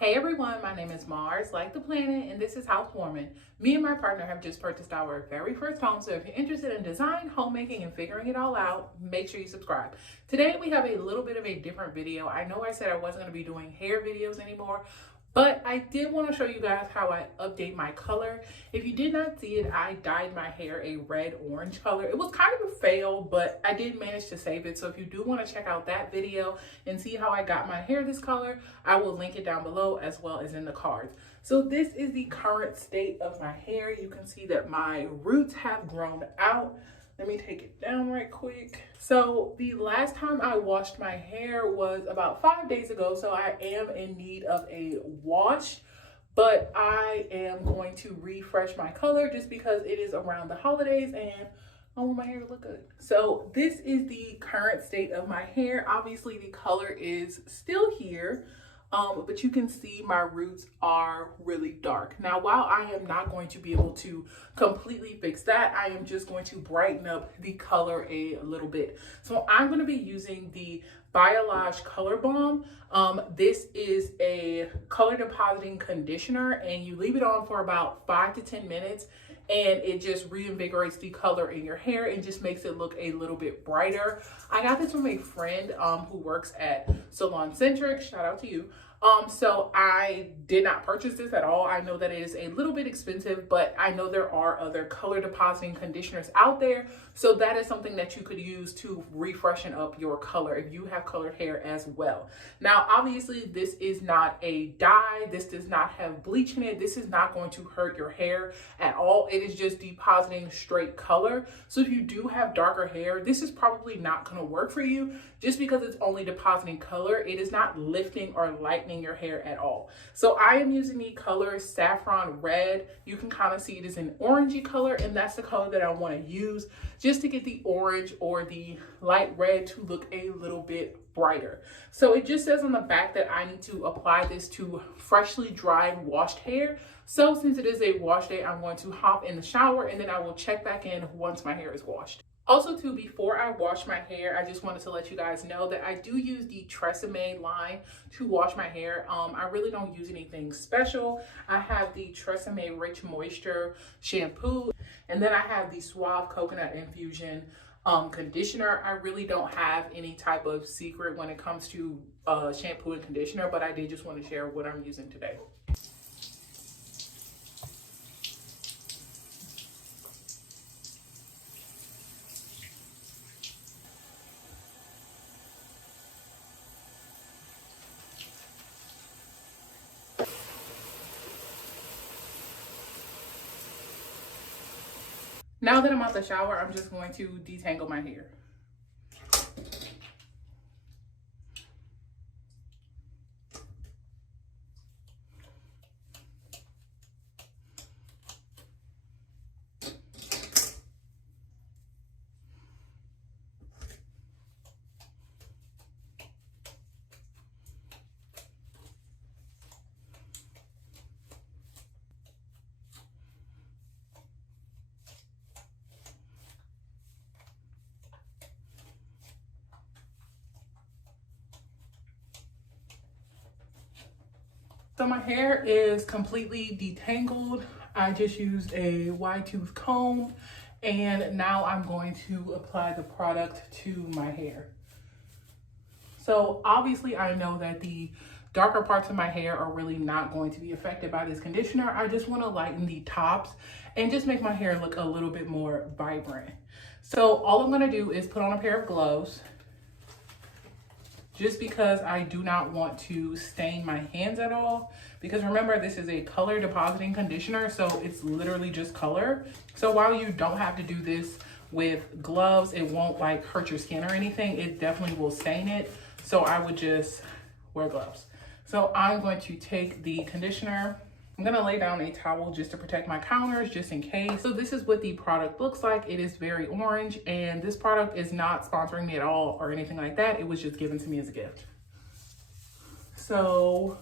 Hey everyone, my name is Mars, like the planet, and this is Housewarmin. Me and my partner have just purchased our very first home, so if you're interested in design, homemaking, and figuring it all out, make sure you subscribe. Today we have a little bit of a different video. I know I said I wasn't going to be doing hair videos anymore, but I did want to show you guys how I update my color. If you did not see it, I dyed my hair a red-orange color. It was kind of a fail, but I did manage to save it. So if you do want to check out that video and see how I got my hair this color, I will link it down below as well as in the cards. So this is the current state of my hair. You can see that my roots have grown out. Let me take it down right quick. So the last time I washed my hair was about 5 days ago. So I am in need of a wash, but I am going to refresh my color just because it is around the holidays and I want my hair to look good. So this is the current state of my hair. Obviously the color is still here. But you can see my roots are really dark. Now, while I am not going to be able to completely fix that, I am just going to brighten up the color a little bit. So I'm going to be using the BIOLAGE Color Balm. This is a color depositing conditioner and you leave it on for about 5 to 10 minutes. And it just reinvigorates the color in your hair and just makes it look a little bit brighter. I got this from a friend who works at Salon Centric. Shout out to you. So I did not purchase this at all. I know that it is a little bit expensive, but I know there are other color depositing conditioners out there. So that is something that you could use to refreshen up your color if you have colored hair as well. Now, obviously this is not a dye. This does not have bleach in it. This is not going to hurt your hair at all. It is just depositing straight color. So if you do have darker hair, this is probably not going to work for you just because it's only depositing color. It is not lifting or lightening your hair at all. So I am using the color Saffron Red. You can kind of see it is an orangey color, and that's the color that I want to use just to get the orange or the light red to look a little bit brighter. So it just says on the back that I need to apply this to freshly dried washed hair. So since it is a wash day, I'm going to hop in the shower and then I will check back in once my hair is washed. Also too, before I wash my hair, I just wanted to let you guys know that I do use the TRESemme line to wash my hair. I really don't use anything special. I have the TRESemme Rich Moisture shampoo, and then I have the Suave Coconut Infusion conditioner. I really don't have any type of secret when it comes to shampoo and conditioner, but I did just want to share what I'm using today. Now that I'm out the shower, I'm just going to detangle my hair. So my hair is completely detangled. I just used a wide tooth comb and now I'm going to apply the product to my hair. So obviously I know that the darker parts of my hair are really not going to be affected by this conditioner. I just want to lighten the tops and just make my hair look a little bit more vibrant. So all I'm going to do is put on a pair of gloves, just because I do not want to stain my hands at all. Because remember, this is a color depositing conditioner, so it's literally just color. So while you don't have to do this with gloves, it won't like hurt your skin or anything. It definitely will stain it. So I would just wear gloves. So I'm going to take the conditioner. I'm gonna lay down a towel just to protect my counters, just in case. So this is what the product looks like. It is very orange, and this product is not sponsoring me at all or anything like that. It was just given to me as a gift. So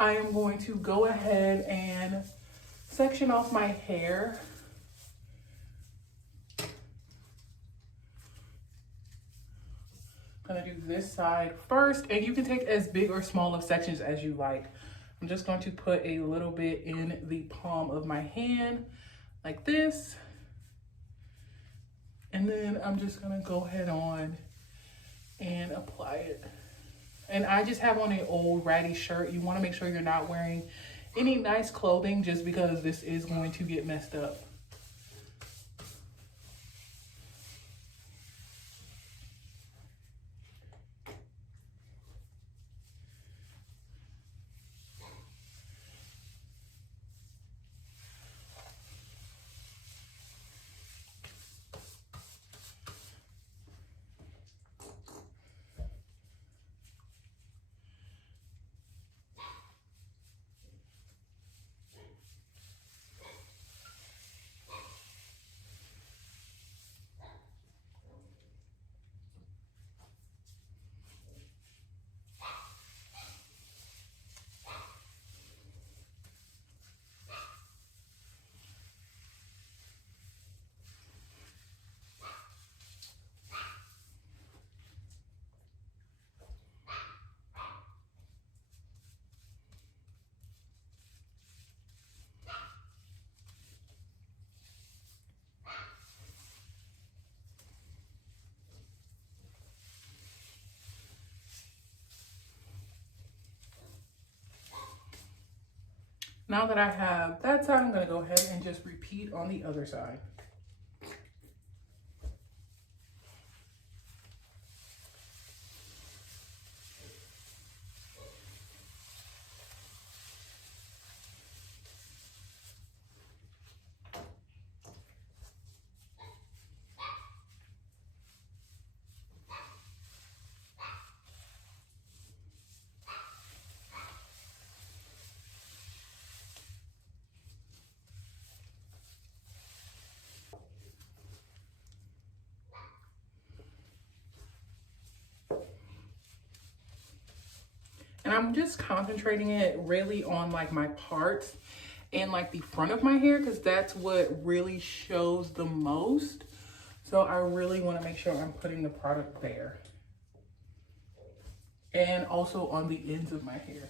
I am going to go ahead and section off my hair. I'm gonna do this side first, and you can take as big or small of sections as you like. I'm just going to put a little bit in the palm of my hand like this. And then I'm just gonna go ahead on and apply it. And I just have on an old ratty shirt. You wanna make sure you're not wearing any nice clothing just because this is going to get messed up. Now that I have that side, I'm gonna go ahead and just repeat on the other side. And I'm just concentrating it really on like my parts and like the front of my hair, because that's what really shows the most. So I really want to make sure I'm putting the product there. And also on the ends of my hair.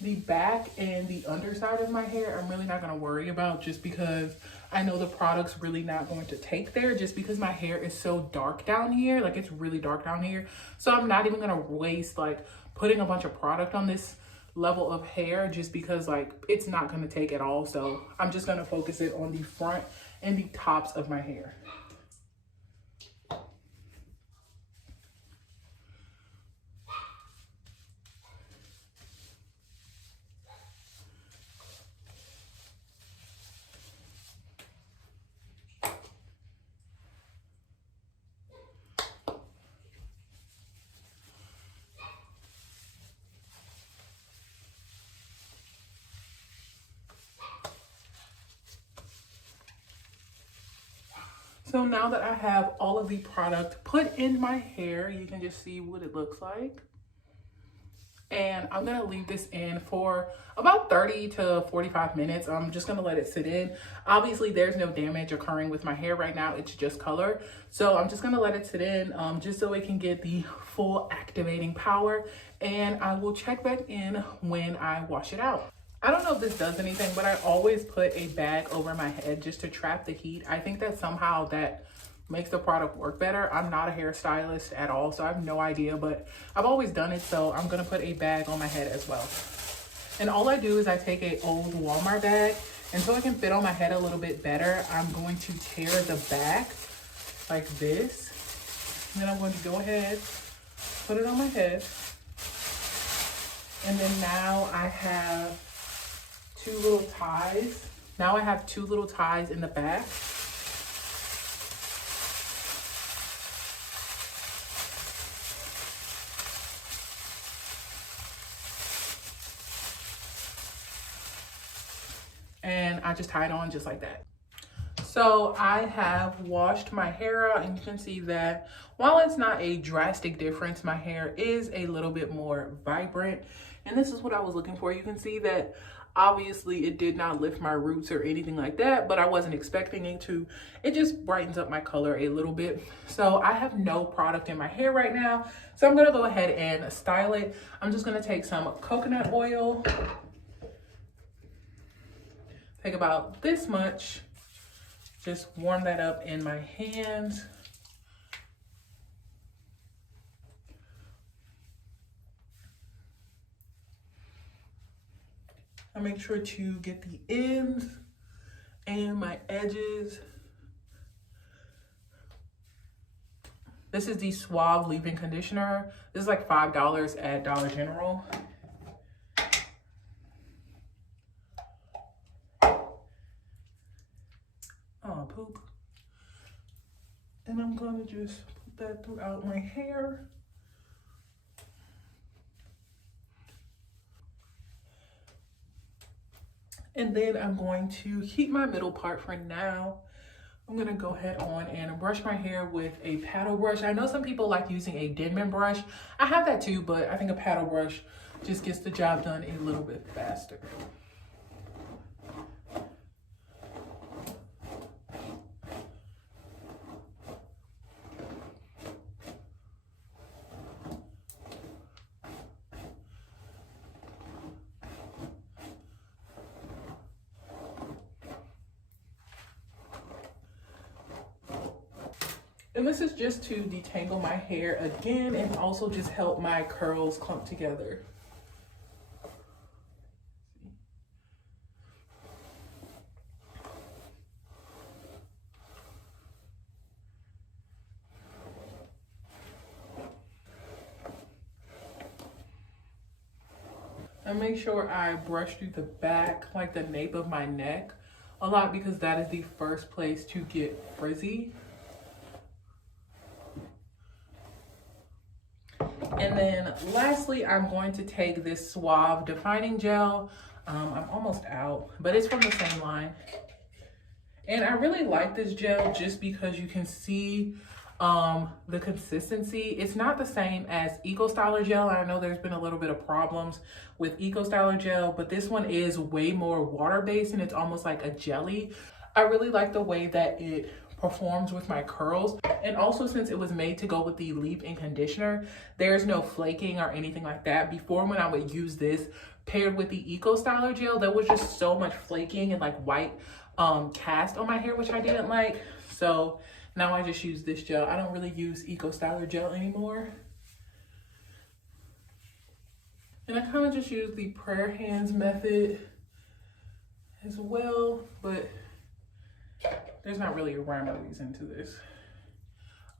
The back and the underside of my hair, I'm really not going to worry about, just because I know the product's really not going to take there, just because my hair is so dark down here. Like, it's really dark down here. So I'm not even going to waste like putting a bunch of product on this level of hair, just because like it's not going to take at all. So I'm just going to focus it on the front and the tops of my hair. So now that I have all of the product put in my hair, you can just see what it looks like. And I'm gonna leave this in for about 30 to 45 minutes. I'm just gonna let it sit in. Obviously, there's no damage occurring with my hair right now. It's just color. So I'm just gonna let it sit in just so it can get the full activating power. And I will check back in when I wash it out. I don't know if this does anything, but I always put a bag over my head just to trap the heat. I think that somehow that makes the product work better. I'm not a hairstylist at all, so I have no idea, but I've always done it. So I'm gonna put a bag on my head as well. And all I do is I take a old Walmart bag, and so I can fit on my head a little bit better, I'm going to tear the back like this. And then I'm going to go ahead, put it on my head. And then now I have two little ties. Now I have two little ties in the back. And I just tie it on just like that. So I have washed my hair out, and you can see that while it's not a drastic difference, my hair is a little bit more vibrant. And this is what I was looking for. You can see that obviously it did not lift my roots or anything like that, but I wasn't expecting it to. It just brightens up my color a little bit. So I have no product in my hair right now, so I'm gonna go ahead and style it. I'm just gonna take some coconut oil, take about this much, just warm that up in my hands. I make sure to get the ends and my edges. This is the Suave leave-in conditioner. This is like $5 at Dollar General. Oh, poop. And I'm gonna just put that throughout my hair. And then I'm going to keep my middle part for now. I'm gonna go ahead on and brush my hair with a paddle brush. I know some people like using a Denman brush. I have that too, but I think a paddle brush just gets the job done a little bit faster. And this is just to detangle my hair again and also just help my curls clump together. I make sure I brush through the back, like the nape of my neck, a lot because that is the first place to get frizzy. And then lastly, I'm going to take this Suave defining gel. I'm almost out, but it's from the same line. And I really like this gel just because you can see the consistency. It's not the same as Eco Styler gel. I know there's been a little bit of problems with Eco Styler gel, but this one is way more water-based and it's almost like a jelly. I really like the way that it performs with my curls, and also since it was made to go with the leave-in conditioner, there's no flaking or anything like that. Before, when I would use this paired with the Eco Styler gel, there was just so much flaking and like white cast on my hair, which I didn't like. So now I just use this gel. I don't really use Eco Styler gel anymore. And I kind of just use the prayer hands method as well, but there's not really a rhyme or reason to this.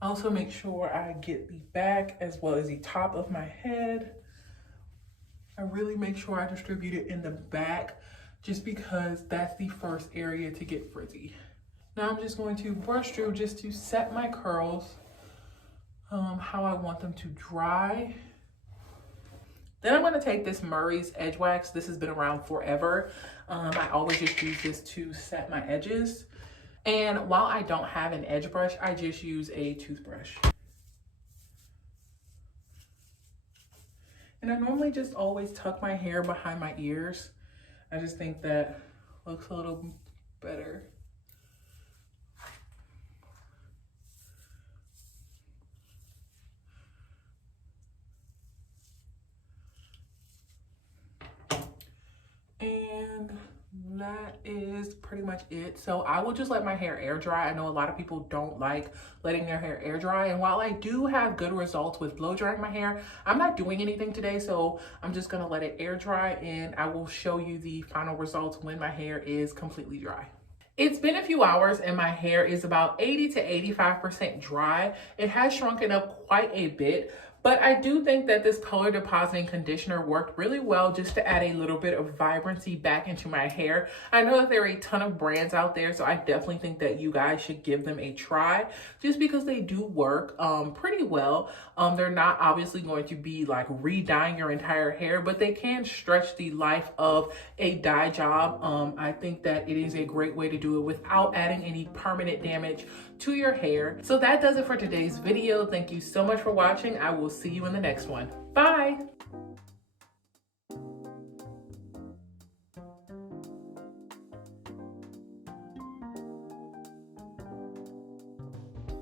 Also make sure I get the back as well as the top of my head. I really make sure I distribute it in the back just because that's the first area to get frizzy. Now I'm just going to brush through just to set my curls how I want them to dry. Then I'm going to take this Murray's Edge Wax. This has been around forever. I always just use this to set my edges. And while I don't have an edge brush, I just use a toothbrush. And I normally just always tuck my hair behind my ears. I just think that looks a little better. And that is pretty much it. So I will just let my hair air dry. I know a lot of people don't like letting their hair air dry, and while I do have good results with blow drying my hair, I'm not doing anything today, so I'm just gonna let it air dry and I will show you the final results when my hair is completely dry. It's been a few hours and my hair is about 80 to 85% dry. It has shrunken up quite a bit, But I do think that this color depositing conditioner worked really well just to add a little bit of vibrancy back into my hair. I know that there are a ton of brands out there, so I definitely think that you guys should give them a try just because they do work pretty well. They're not obviously going to be like re-dyeing your entire hair, but they can stretch the life of a dye job. I think that it is a great way to do it without adding any permanent damage to your hair. So that does it for today's video. Thank you so much for watching. I will see you in the next one. Bye.